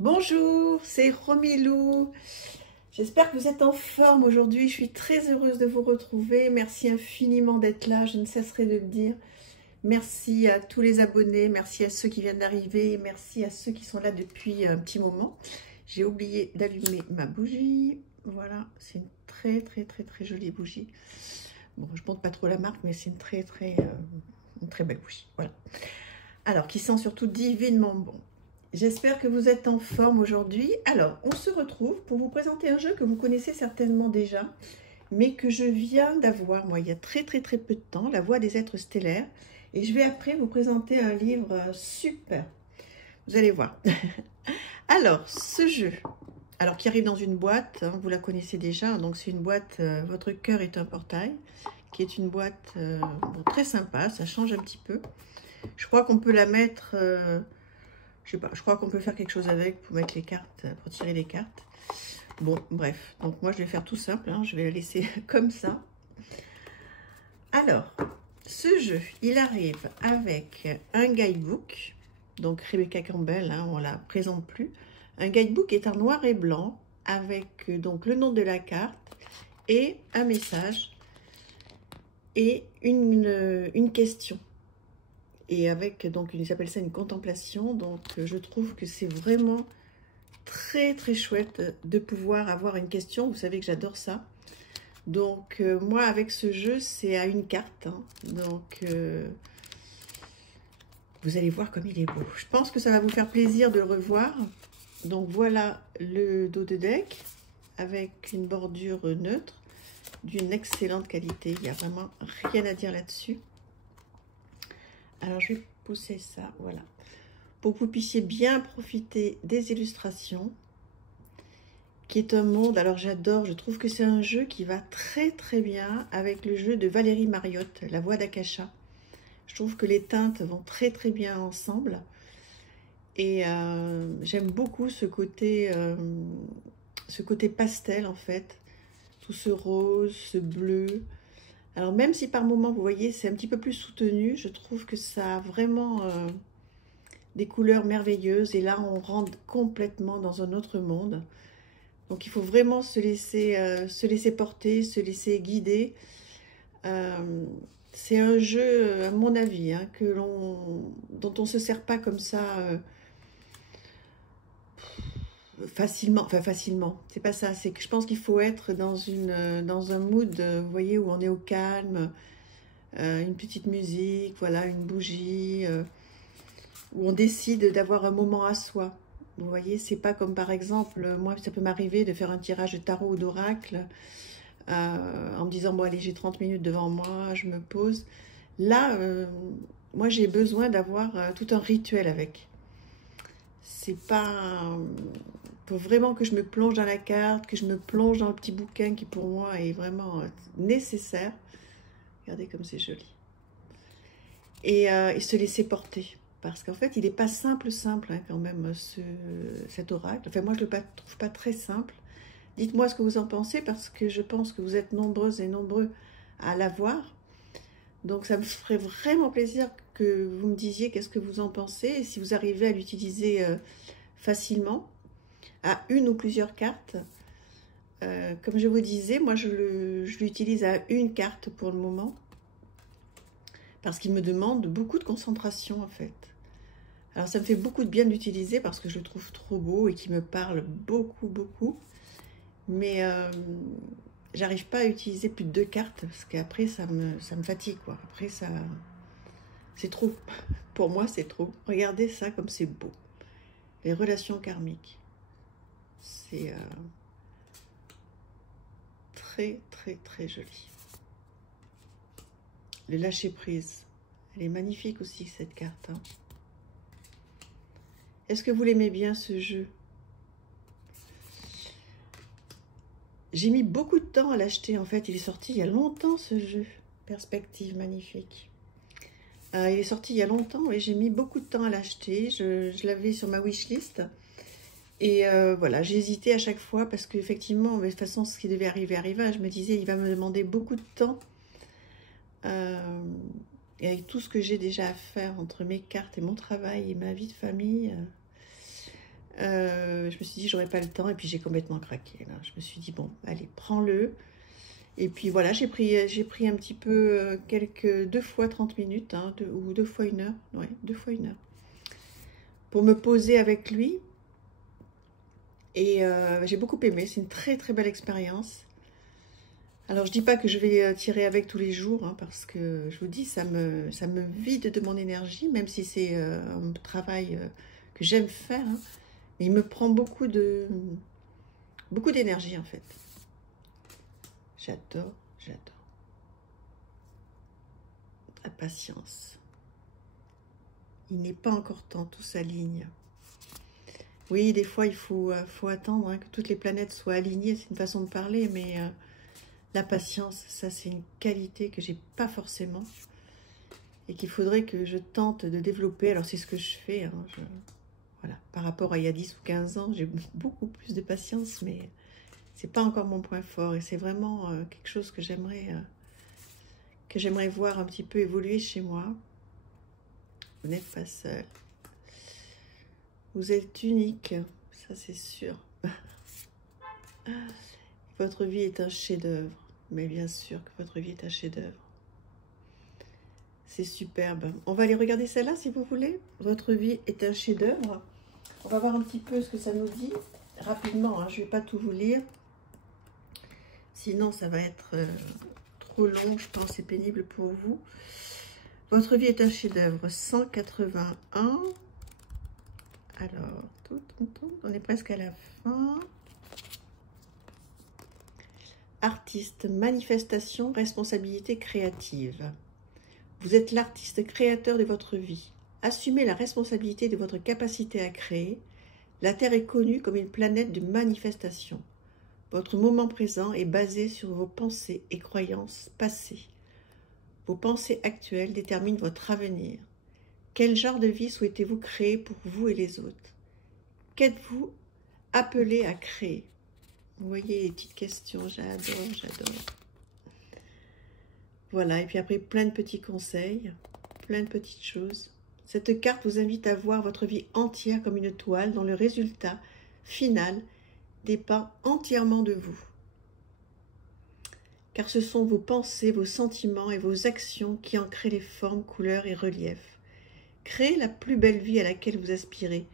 Bonjour, c'est Romilou. J'espère que vous êtes en forme aujourd'hui. Je suis très heureuse de vous retrouver. Merci infiniment d'être là, je ne cesserai de le dire. Merci à tous les abonnés, merci à ceux qui viennent d'arriver, merci à ceux qui sont là depuis un petit moment. J'ai oublié d'allumer ma bougie. Voilà, c'est une très jolie bougie. Bon, je ne montre pas trop la marque, mais c'est une très belle bougie. Voilà. Alors, qui sent surtout divinement bon. J'espère que vous êtes en forme aujourd'hui. Alors, on se retrouve pour vous présenter un jeu que vous connaissez certainement déjà, mais que je viens d'avoir, moi, il y a très peu de temps, La Voix des êtres stellaires. Et je vais après vous présenter un livre super. Vous allez voir. Alors, ce jeu, alors qui arrive dans une boîte, hein, vous la connaissez déjà, donc c'est une boîte, Votre cœur est un portail, qui est une boîte bon, très sympa, ça change un petit peu. Je crois qu'on peut la mettre... je sais pas, je crois qu'on peut faire quelque chose avec pour mettre les cartes, pour tirer les cartes. Bon, bref. Donc moi, je vais faire tout simple. Hein, je vais la laisser comme ça. Alors, ce jeu, il arrive avec un guidebook. Donc Rebecca Campbell, hein, on ne la présente plus. Un guidebook est en noir et blanc avec donc le nom de la carte et un message et une question. Et avec, donc, ils appellent ça une contemplation. Donc, je trouve que c'est vraiment très chouette de pouvoir avoir une question. Vous savez que j'adore ça. Donc, moi, avec ce jeu, c'est à une carte. Hein. Donc, vous allez voir comme il est beau. Je pense que ça va vous faire plaisir de le revoir. Donc, voilà le dos de deck avec une bordure neutre d'une excellente qualité. Il n'y a vraiment rien à dire là-dessus. Alors, je vais pousser ça, voilà. Pour que vous puissiez bien profiter des illustrations, qui est un monde, alors j'adore, je trouve que c'est un jeu qui va très bien avec le jeu de Valérie Mariotte, La Voix d'Akasha. Je trouve que les teintes vont très bien ensemble. Et j'aime beaucoup ce côté pastel, en fait. Tout ce rose, ce bleu. Alors même si par moments, vous voyez, c'est un petit peu plus soutenu, je trouve que ça a vraiment des couleurs merveilleuses. Et là, on rentre complètement dans un autre monde. Donc il faut vraiment se laisser porter, se laisser guider. C'est un jeu, à mon avis, hein, dont on ne se sert pas comme ça facilement. Enfin facilement, c'est pas ça. C'est que je pense qu'il faut être dans un mood, vous voyez, où on est au calme. Une petite musique, voilà, une bougie, où on décide d'avoir un moment à soi. Vous voyez, c'est pas comme par exemple, moi ça peut m'arriver de faire un tirage de tarot ou d'oracle en me disant, bon allez, j'ai 30 minutes devant moi, je me pose. Là, moi j'ai besoin d'avoir tout un rituel avec. C'est pas... faut vraiment que je me plonge dans la carte, que je me plonge dans le petit bouquin qui pour moi est vraiment nécessaire. Regardez comme c'est joli. Et se laisser porter. Parce qu'en fait, il n'est pas simple hein, quand même, cet oracle. Enfin, moi, je ne le trouve pas très simple. Dites-moi ce que vous en pensez, parce que je pense que vous êtes nombreuses et nombreux à l'avoir. Donc, ça me ferait vraiment plaisir que vous me disiez qu'est-ce que vous en pensez, et si vous arrivez à l'utiliser facilement, à une ou plusieurs cartes. Comme je vous disais, moi, je l'utilise à une carte pour le moment, parce qu'il me demande beaucoup de concentration, en fait. Alors, ça me fait beaucoup de bien de l'utiliser parce que je le trouve trop beau et qu'il me parle beaucoup. Mais j'arrive pas à utiliser plus de 2 cartes parce qu'après, ça me fatigue, quoi. Après, c'est trop. Pour moi, c'est trop. Regardez ça comme c'est beau. Les relations karmiques. C'est très joli. Le lâcher-prise. Elle est magnifique aussi, cette carte. Hein. Est-ce que vous l'aimez bien, ce jeu? J'ai mis beaucoup de temps à l'acheter, en fait. Il est sorti il y a longtemps, ce jeu. Perspective magnifique. Il est sorti il y a longtemps et j'ai mis beaucoup de temps à l'acheter. Je l'avais sur ma wishlist. Et voilà, j'ai hésité à chaque fois parce qu'effectivement, de toute façon, ce qui devait arriver arriva. Je me disais, il va me demander beaucoup de temps. Et avec tout ce que j'ai déjà à faire entre mes cartes et mon travail et ma vie de famille, je me suis dit, j'aurais pas le temps. Et puis, j'ai complètement craqué. Là. Je me suis dit, bon, allez, prends-le. Et puis, voilà, j'ai pris un petit peu, 2 fois 30 minutes, hein, ou 2 fois 1 heure. Ouais, 2 fois 1 heure. Pour me poser avec lui. Et j'ai beaucoup aimé. C'est une très, très belle expérience. Alors, je dis pas que je vais tirer avec tous les jours, hein, parce que, je vous dis, ça me vide de mon énergie, même si c'est un travail que j'aime faire. Hein. Mais il me prend beaucoup d'énergie, en fait. J'adore, j'adore. La patience. Il n'est pas encore temps, tout s'aligne. Oui, des fois, il faut attendre, hein, que toutes les planètes soient alignées. C'est une façon de parler, mais la patience, ça, c'est une qualité que j'ai pas forcément et qu'il faudrait que je tente de développer. Alors, c'est ce que je fais. Hein, voilà. Par rapport à il y a 10 ou 15 ans, j'ai beaucoup plus de patience, mais c'est pas encore mon point fort. Et c'est vraiment quelque chose que j'aimerais voir un petit peu évoluer chez moi. Vous n'êtes pas seul. Vous êtes unique, ça c'est sûr. Votre vie est un chef-d'œuvre. Mais bien sûr que votre vie est un chef-d'œuvre. C'est superbe. On va aller regarder celle-là si vous voulez. Votre vie est un chef-d'œuvre. On va voir un petit peu ce que ça nous dit. Rapidement, hein, je ne vais pas tout vous lire. Sinon, ça va être trop long, je pense, c'est pénible pour vous. Votre vie est un chef-d'œuvre. 181. Alors, on est presque à la fin. Artiste, manifestation, responsabilité créative. Vous êtes l'artiste créateur de votre vie. Assumez la responsabilité de votre capacité à créer. La Terre est connue comme une planète de manifestation. Votre moment présent est basé sur vos pensées et croyances passées. Vos pensées actuelles déterminent votre avenir. Quel genre de vie souhaitez-vous créer pour vous et les autres? Qu'êtes-vous appelé à créer? Vous voyez les petites questions, j'adore, j'adore. Voilà, et puis après plein de petits conseils, plein de petites choses. Cette carte vous invite à voir votre vie entière comme une toile dont le résultat final dépend entièrement de vous. Car ce sont vos pensées, vos sentiments et vos actions qui en créent les formes, couleurs et reliefs. Créez la plus belle vie à laquelle vous aspirez.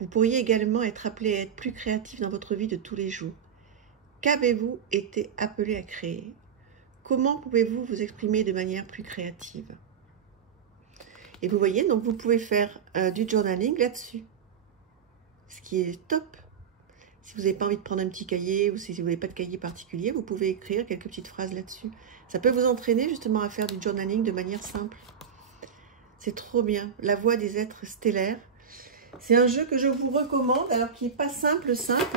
Vous pourriez également être appelé à être plus créatif dans votre vie de tous les jours. Qu'avez-vous été appelé à créer? Comment pouvez-vous vous exprimer de manière plus créative? Et vous voyez, donc vous pouvez faire du journaling là-dessus. Ce qui est top. Si vous n'avez pas envie de prendre un petit cahier ou si vous n'avez pas de cahier particulier, vous pouvez écrire quelques petites phrases là-dessus. Ça peut vous entraîner justement à faire du journaling de manière simple. C'est trop bien. La voix des êtres stellaires. C'est un jeu que je vous recommande, alors qui n'est pas simple,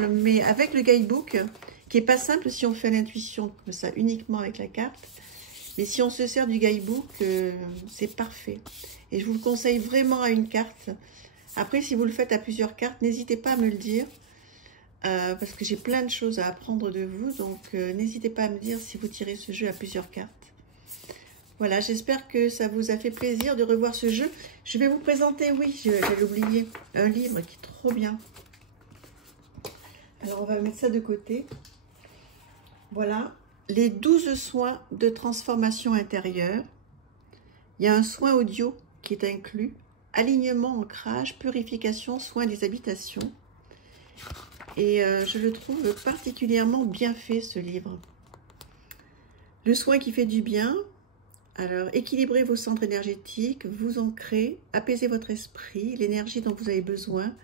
mais avec le guidebook, qui n'est pas simple si on fait l'intuition, comme ça, uniquement avec la carte. Mais si on se sert du guidebook, c'est parfait. Et je vous le conseille vraiment à une carte. Après, si vous le faites à plusieurs cartes, n'hésitez pas à me le dire, parce que j'ai plein de choses à apprendre de vous. Donc, n'hésitez pas à me dire si vous tirez ce jeu à plusieurs cartes. Voilà, j'espère que ça vous a fait plaisir de revoir ce jeu. Je vais vous présenter, oui, j'allais oublier, un livre qui est trop bien. Alors, on va mettre ça de côté. Voilà, les 12 soins de transformation intérieure. Il y a un soin audio qui est inclus. Alignement, ancrage, purification, soins des habitations. Et je le trouve particulièrement bien fait, ce livre. Le soin qui fait du bien. Alors, équilibrez vos centres énergétiques, vous ancrez, apaisez votre esprit, l'énergie dont vous avez besoin,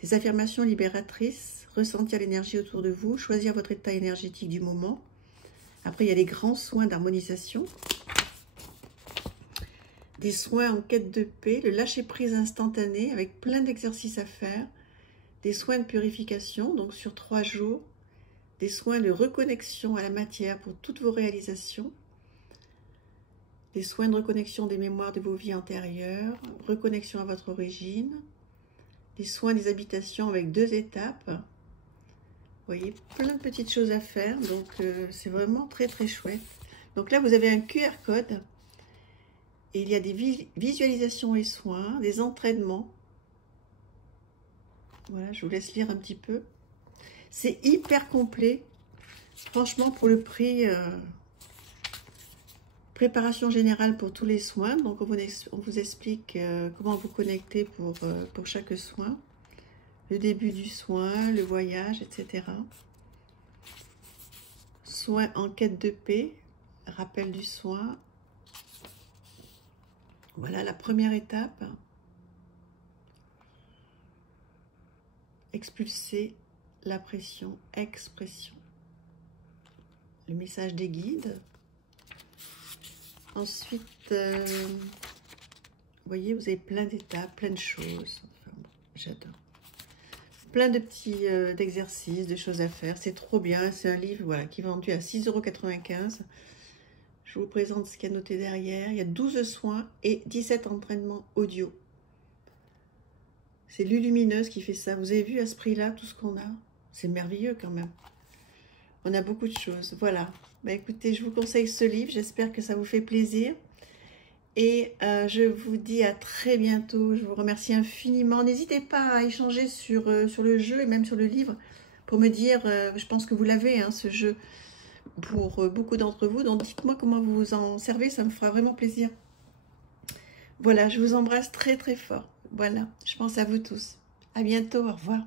des affirmations libératrices, ressentir l'énergie autour de vous, choisir votre état énergétique du moment. Après, il y a les grands soins d'harmonisation, des soins en quête de paix, le lâcher-prise instantané avec plein d'exercices à faire, des soins de purification, donc sur 3 jours, des soins de reconnexion à la matière pour toutes vos réalisations, des soins de reconnexion des mémoires de vos vies antérieures, reconnexion à votre origine, des soins des habitations avec 2 étapes. Vous voyez, plein de petites choses à faire, donc c'est vraiment très très chouette. Donc là, vous avez un QR code, et il y a des visualisations et soins, des entraînements. Voilà, je vous laisse lire un petit peu. C'est hyper complet. Franchement, pour le prix, préparation générale pour tous les soins. Donc, on vous explique comment vous connecter pour chaque soin. Le début du soin, le voyage, etc. Soin en quête de paix, rappel du soin. Voilà la première étape. Expulser la pression, expression. Le message des guides. Ensuite, vous voyez, vous avez plein d'étapes, plein de choses. Enfin, bon, j'adore. Plein de petits d'exercices, de choses à faire. C'est trop bien. C'est un livre voilà, qui est vendu à 6,95 €. Je vous présente ce qu'il y a noté derrière. Il y a 12 soins et 17 entraînements audio. C'est Lulumineuse qui fait ça. Vous avez vu à ce prix-là tout ce qu'on a? C'est merveilleux quand même. On a beaucoup de choses. Voilà. Bah, écoutez, je vous conseille ce livre. J'espère que ça vous fait plaisir. Et je vous dis à très bientôt. Je vous remercie infiniment. N'hésitez pas à échanger sur le jeu et même sur le livre pour me dire, je pense que vous l'avez, hein, ce jeu, pour beaucoup d'entre vous. Donc dites-moi comment vous vous en servez, ça me fera vraiment plaisir. Voilà, je vous embrasse très très fort. Voilà, je pense à vous tous. À bientôt, au revoir.